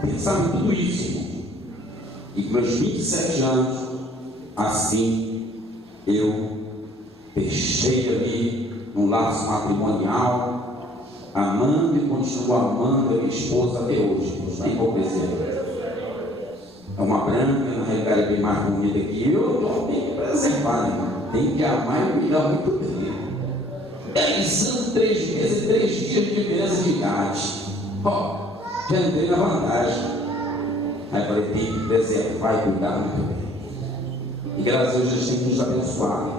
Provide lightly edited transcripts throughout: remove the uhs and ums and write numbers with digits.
pensava em tudo isso, irmão. E com meus 27 anos, assim, eu fechei ali um laço matrimonial, amando e continuo amando a minha esposa até hoje. Não está hipocrisia. É uma branca, na realidade, bem mais bonita que eu tenho que preservar, irmão. Tem que amar e cuidar muito bem. 10 anos, 3 meses, 3 dias de diferença de idade. Ó, já entrei na vantagem. Aí falei, tem que preservar e cuidar muito bem. E graças a Deus, Deus tem nos abençoado.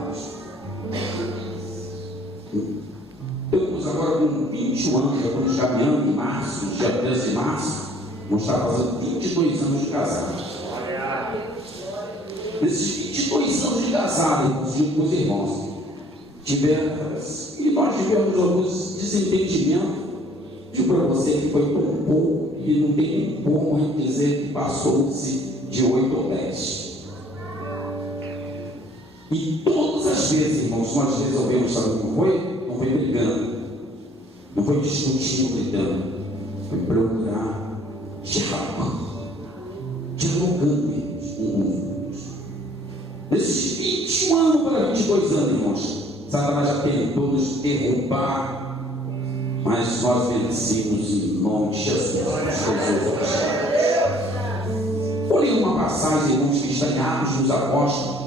Estamos agora com 21 anos, já estamos caminhando em março, dia 13 de março, vamos estar fazendo 22 anos de casado. Nesses 22 anos de casado, junto com os irmãos, nós tivemos alguns desentendimentos. Digo para você que foi tão pouco e não tem nem como a gente dizer que passou-se de 8 ou 10. E todas as vezes, irmãos, nós resolvemos, sabe o que foi? Não foi brigando, não foi discutindo, gritando, foi procurar dialogando, irmãos, uns. Nesses 21 anos para 22 anos, irmãos, Satanás já tentou nos derrubar, mas nós vencemos em nome de Jesus. Olhem uma passagem, irmãos, que está em Atos dos Apóstolos,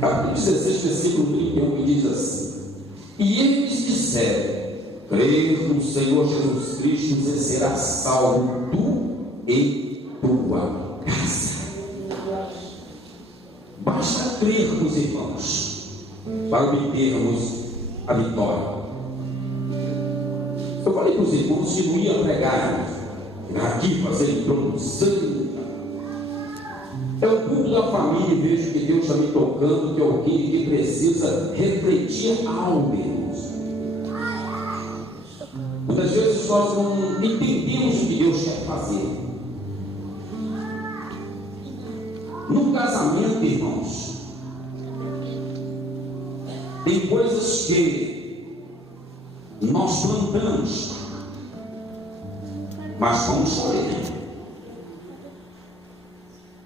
capítulo 16, versículo 31, que diz assim: e eles disseram: crer no Senhor Jesus Cristo, você será salvo, tu e tua casa. Basta crermos, irmãos, para obtermos a vitória. Eu falei para os irmãos que não ia pregar aqui, fazer introdução. É o culto da família, e vejo que Deus está me tocando, que é alguém que precisa refletir algo, irmãos. Muitas vezes nós não entendemos o que Deus quer fazer. No casamento, irmãos, tem coisas que nós plantamos, mas vamos colher.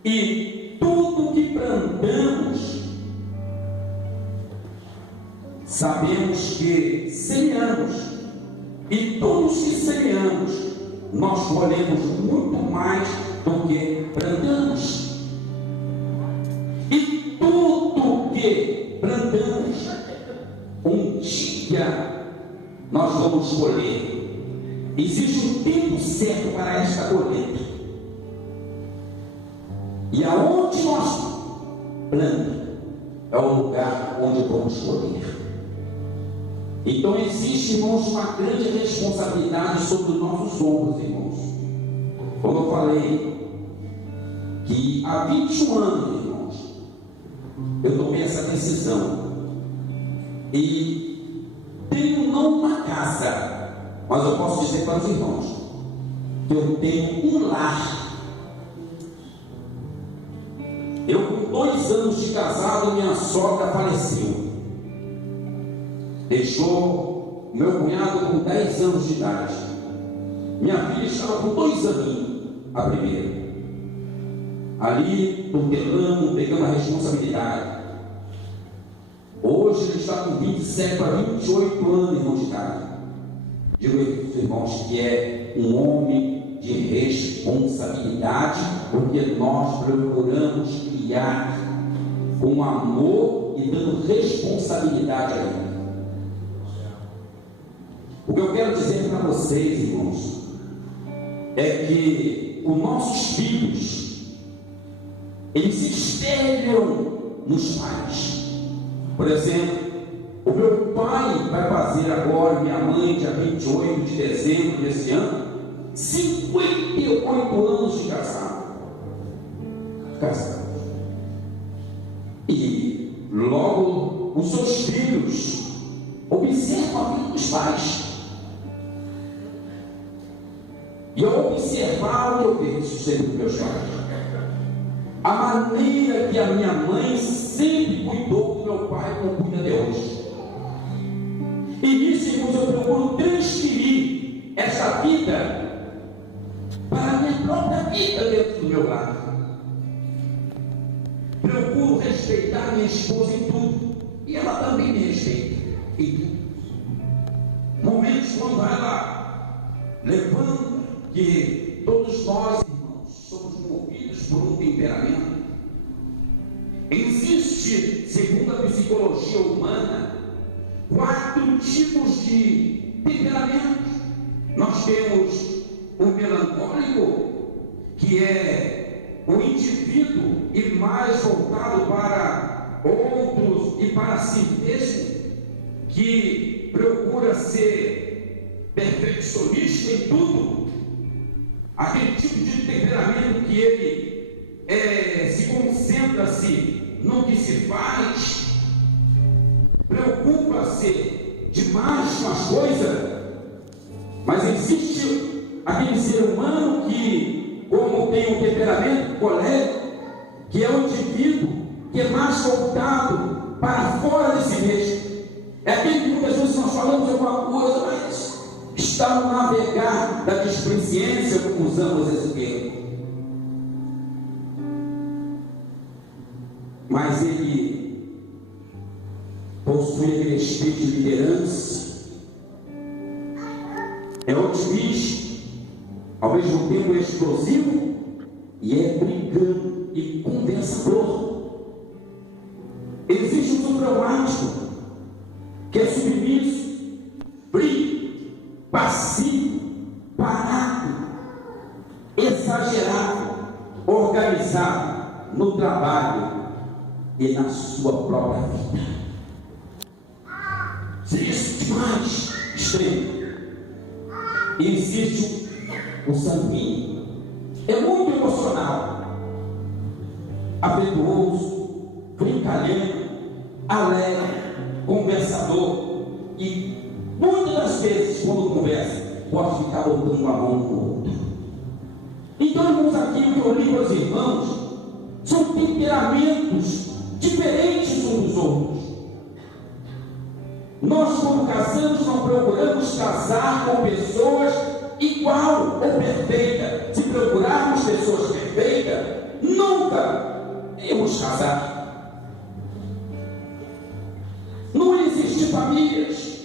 E tudo que plantamos, sabemos que semeamos. E todos que semeamos, nós colhemos muito mais do que plantamos. E tudo que plantamos, um dia nós vamos colher. Existe um tempo certo para esta colheita. E aonde nós plantamos é o lugar onde vamos colher. Então existe, irmãos, uma grande responsabilidade sobre os nossos ombros, irmãos. Como eu falei, que há 21 anos, irmãos, eu tomei essa decisão. E tenho não uma casa, mas eu posso dizer para os irmãos que eu tenho um lar. Eu, com 2 anos de casado, minha sogra faleceu. Deixou meu cunhado com 10 anos de idade. Minha filha estava com 2 aninhos, a primeira. Ali, tutelando, pegando a responsabilidade. Hoje ele está com 27 para 28 anos, irmão de idade. Digo aos irmãos que é um homem de responsabilidade, porque nós procuramos criar com amor e dando responsabilidade a ele. O que eu quero dizer para vocês, irmãos, é que os nossos filhos, eles se espelham nos pais. Por exemplo, o meu pai vai fazer agora, minha mãe, dia 28 de dezembro desse ano, 58 anos de casado. E logo os seus filhos observam a vida dos pais. E ao observar, eu vejo sempre dos meus pais, a maneira que a minha mãe sempre cuidou do meu pai, como cuida de hoje. E nisso, irmãos, eu procuro transferir essa vida para a minha própria vida dentro do meu lar. Procuro respeitar minha esposa em tudo, e ela também me respeita em tudo. Momentos quando ela levanta, que todos nós, irmãos, somos movidos por um temperamento. Existe, segundo a psicologia humana, 4 tipos de temperamentos. Nós temos o melancólico, que é o indivíduo e mais voltado para outros e para si mesmo, que procura ser perfeccionista em tudo. Aquele tipo de temperamento que ele se concentra-se no que se faz, preocupa-se demais com as coisas. Mas existe aquele ser humano que, como tem um temperamento colérico, que é o indivíduo que é mais voltado para fora de si mesmo. É aquele que muitas vezes nós falamos alguma coisa, mas está no navegar da displicência, como usamos esse termo. Mas ele possui aquele espírito de liderança, é otimista, ao mesmo tempo explosivo, e é brigão e condensador. Existe um supralmático, que é submisso, frio, passivo, parado, exagerado, organizado no trabalho e na sua própria vida. Isso demais, extremo. E existe o sanguíneo, é muito emocional, afetuoso, brincalhão, alegre, conversador, e muitas das vezes, quando conversa, pode ficar botando a mão no outro. Então, irmãos, aqui o que eu li para os irmãos são temperamentos diferentes uns dos outros. Nós, como casamos, não procuramos casar com pessoas igual ou perfeita. Se procurarmos pessoas perfeitas, nunca iremos casar. Não existe famílias.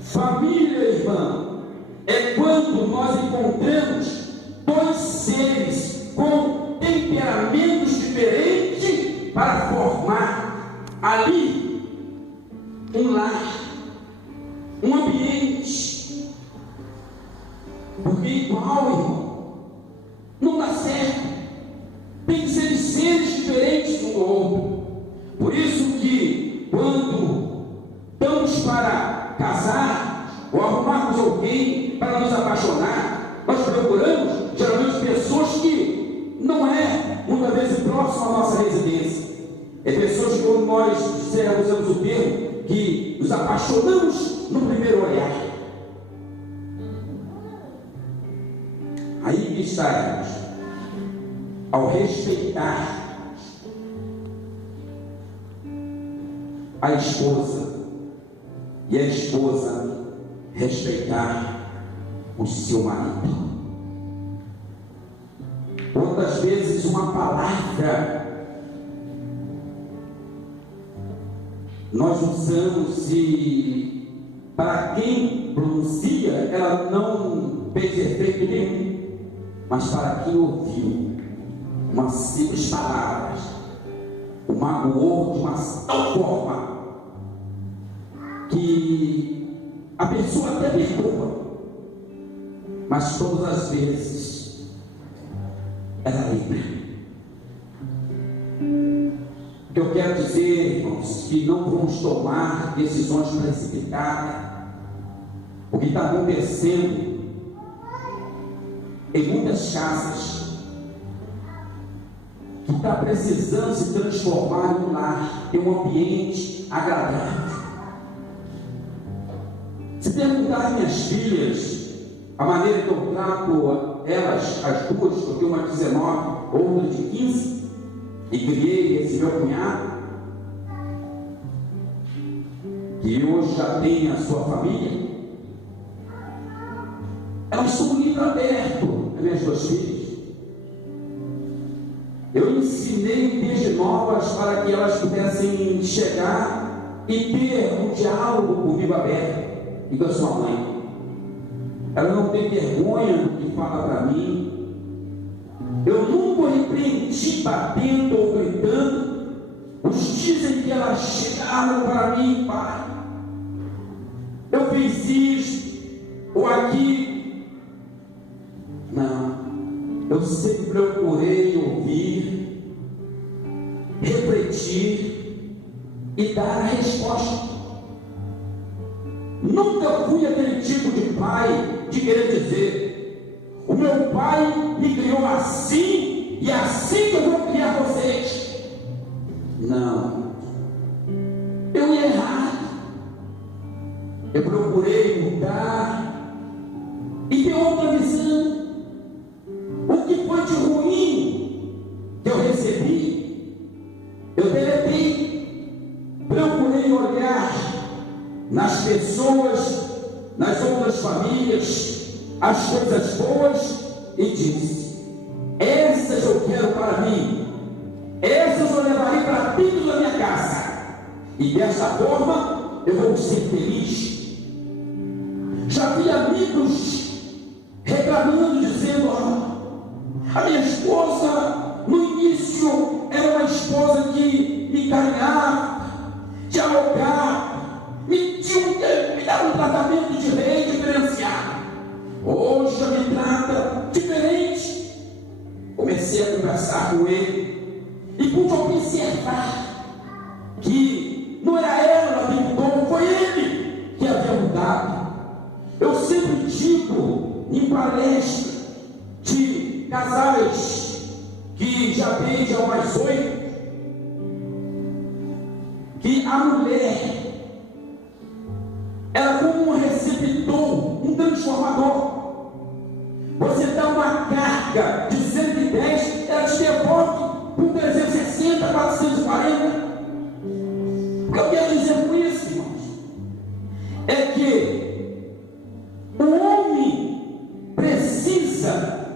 Família, irmão, é quando nós encontramos 2 seres com temperamentos diferentes para formar ali um lar, um ambiente. Porque igual, irmão, não dá certo. Tem que ser de seres diferentes um do outro. Por isso que quando estamos para casar ou arrumarmos alguém para nos apaixonar, nós procuramos geralmente pessoas que não é muitas vezes próximo à nossa residência. É pessoas que, como nós usamos o termo, que nos apaixonamos no primeiro olhar. Aí que estaremos, ao respeitar a esposa e a esposa respeitar o seu marido. Quantas vezes uma palavra nós usamos e para quem pronuncia ela não fez efeito nenhum, mas para quem ouviu uma simples palavra o magoou de uma tal forma que a pessoa até perdoa, mas todas as vezes ela lembra. O que eu quero dizer, irmãos, que não vamos tomar decisões precipitadas. O que está acontecendo em muitas casas, que está precisando se transformar em um lar, em um ambiente agradável. Se perguntar minhas filhas, a maneira que eu trato elas, as duas, porque uma de 19, outra de 15, e criei esse meu cunhado, que hoje já tem a sua família, elas são um livro aberto, as minhas 2 filhas. Eu ensinei desde novas para que elas pudessem chegar e ter um diálogo comigo aberto e com a sua mãe. Ela não tem vergonha do que fala para mim. Eu nunca repreendi batendo ou gritando os dias em que elas chegaram para mim: pai, eu fiz isso ou aquilo. Não, eu sempre procurei ouvir, refletir e dar a resposta. Nunca fui aquele tipo de pai de querer dizer: o meu pai me criou assim e é assim que eu vou criar vocês. Não, eu ia errar. Eu procurei mudar e ter outra visão. O que foi de ruim que eu recebi, eu deletei. Procurei olhar nas pessoas, nas outras famílias, as coisas boas e disse: essas eu quero para mim, essas eu levarei para dentro da minha casa, e dessa forma eu vou ser feliz. Já vi amigos reclamando, dizendo: a minha esposa no início era uma esposa que me carinhava, dialogava, me dava um tratamento de rei diferenciado. Hoje já me trata diferente. Comecei a conversar com ele e pude observar que não era ela que mudou, foi ele que havia mudado. Eu sempre digo em palestra de casais que já beijam mais 8, que a mulher era como um receptor, um transformador. Você dá uma carga de 110, ela te devolve por 360, 440. O que eu quero dizer com isso, irmãos, é que o homem precisa,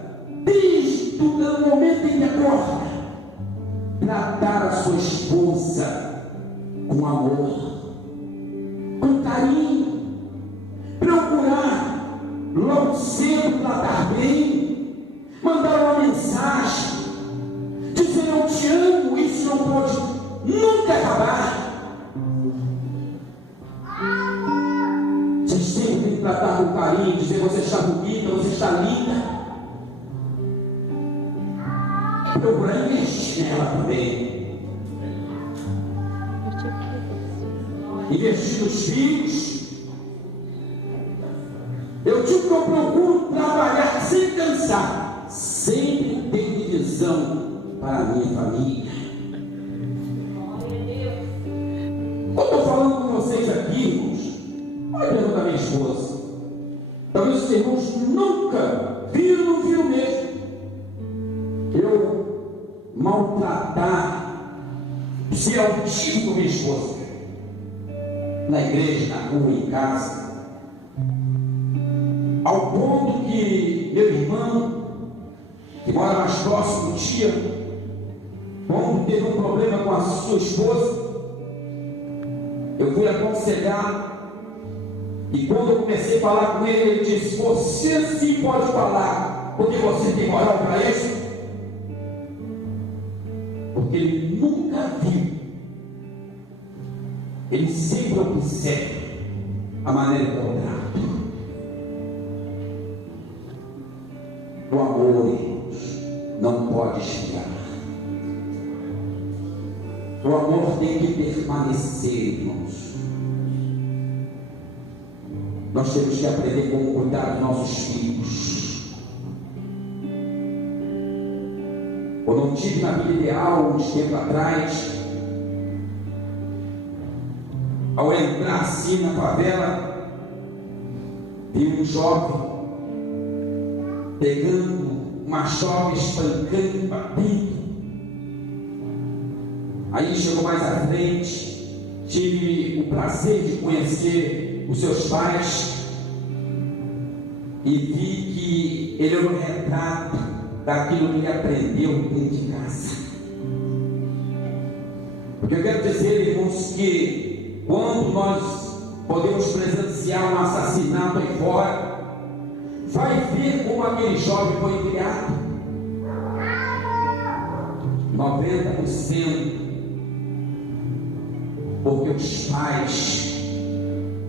desde o momento em que acorda, tratar a sua esposa com amor, com carinho, procurar logo cedo tratar bem, mandar uma mensagem, dizer eu te amo. Isso não pode nunca acabar. Você sempre tem que tratar com carinho, dizer: você está bonita, você está linda. Procurar investir nela também, investir nos filhos. Eu digo que eu procuro trabalhar sem cansar, sempre ter visão para a minha família. Quando eu estou falando com vocês aqui, irmãos, olha a pergunta da minha esposa. Talvez os irmãos nunca viram, não viram mesmo eu maltratar, ser altivo com minha esposa, na igreja, na rua, em casa, ao ponto que meu irmão, que mora mais próximo do dia, quando teve um problema com a sua esposa, eu fui aconselhar, e quando eu comecei a falar com ele, ele disse: você sim pode falar, porque você tem moral para isso. Porque ele nunca viu, ele sempre observa a maneira que eu trato. O amor, irmãos, não pode esfriar. O amor tem que permanecer, irmãos. Nós temos que aprender como cuidar dos nossos filhos. Eu não tive na vida ideal, uns tempos atrás, ao entrar assim na favela, vi um jovem pegando uma jovem, espancando, batendo. Aí chegou mais à frente, tive o prazer de conhecer os seus pais e vi que ele era um retrato daquilo que ele aprendeu dentro de casa. Porque eu quero dizer, irmãos, que quando nós podemos presenciar um assassinato aí fora, vai ver como aquele jovem foi criado. 90% porque os pais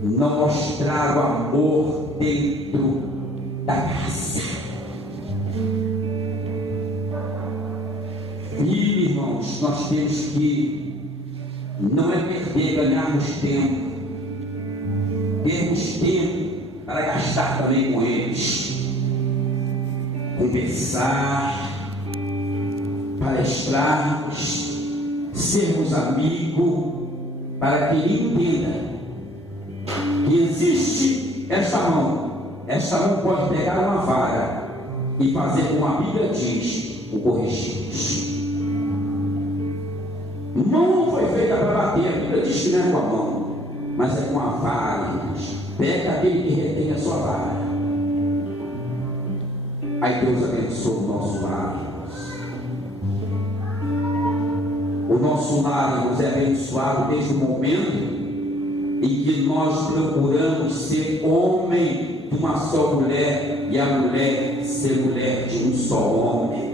não mostraram amor dentro da casa. Filho, irmãos, nós temos que não é perder, ganharmos tempo, termos tempo para gastar também com eles, conversar, palestrarmos, sermos amigos, para que ele entenda que existe esta mão pode pegar uma vara e fazer como a Bíblia diz, o corrigir. Mão não foi feita para bater, a Bíblia diz que não é com a mão, mas é com a vara. Pega aquele que retém a sua vara. Aí Deus abençoa o nosso lar. O nosso lar, irmãos, é abençoado desde o momento em que nós procuramos ser homem de uma só mulher e a mulher ser mulher de um só homem.